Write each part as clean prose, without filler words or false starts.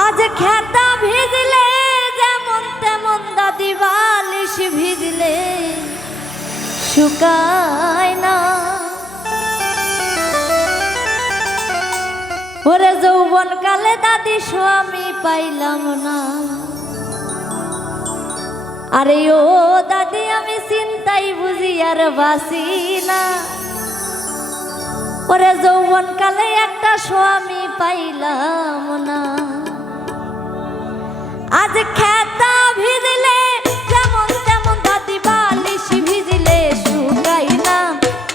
আজ খেতা ভিজলে যেমন তেমন দাদি বালিশ ভিজলে শুকায় না। ওরে যৌবন কালে দাদি স্বামী পাইলাম না। আরে ও দাদি আমি চিন্তাই বুঝি আর বাসি না। ওরে যৌবন কালে একটা স্বামী পাইলাম না। আজ খেতা ভিজলে যেমন তেমন দাদি বালিশ ভিজলে শুকাই না।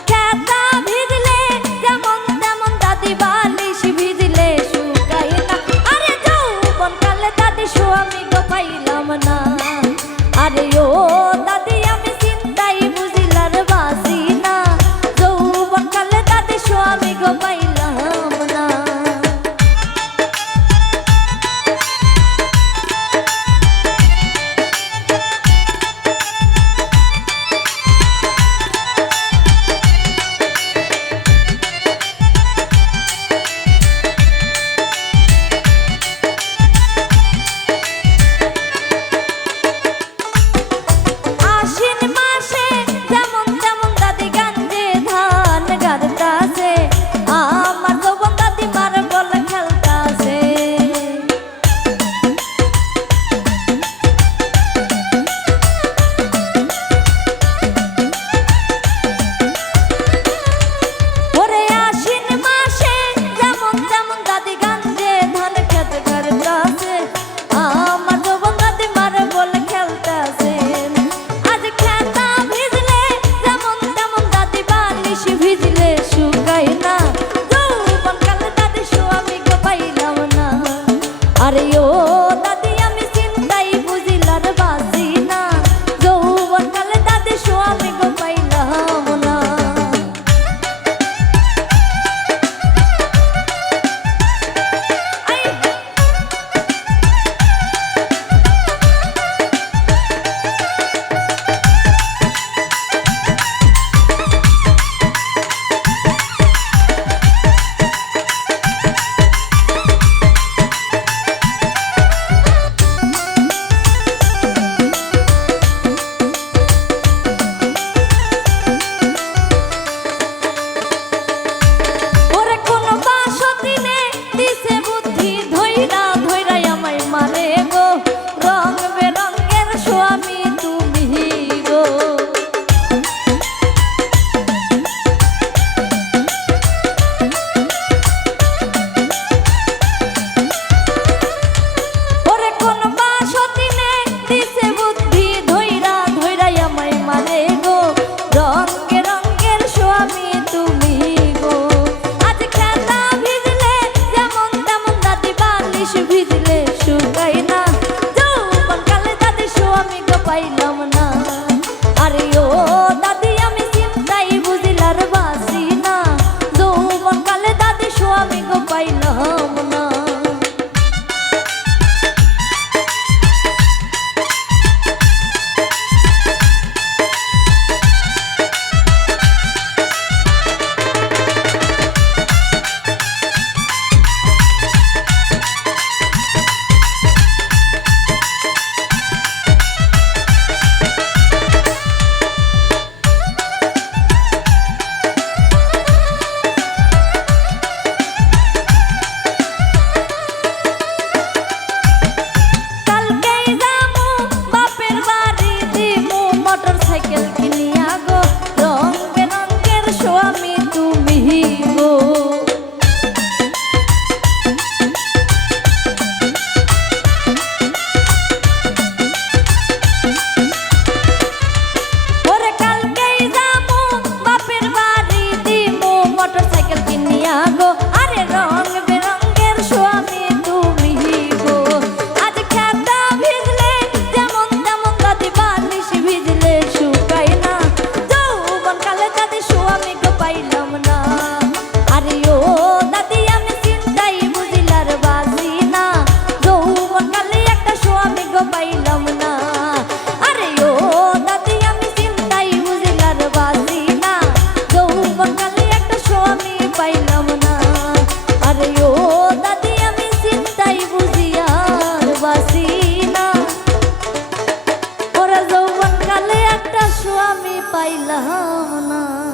খেতা ভিজলে যেমন তেমন দাদি বালিশ ভিজলে শুকাই না। আরে যৌবন কালে দাদি স্বামী গো পাইলাম না। আরে ও দাদি আমি চিন্তাই বুঝিলার বাসি না। যৌবন কালে দাদি স্বামী গো পাইলাম না। আরে ও দাদি আমি চিন্তাই বুঝিলার বাসি না। যৌবন কালে দাদি স্বামী গো পাইলাম না। পাইলাম না। আরে ও দাদি আমি চিন্তাই বুঝিলার বাসি না। যৌবন কালে দাদি স্বামী গো পাইলাম না। পাইলাম না।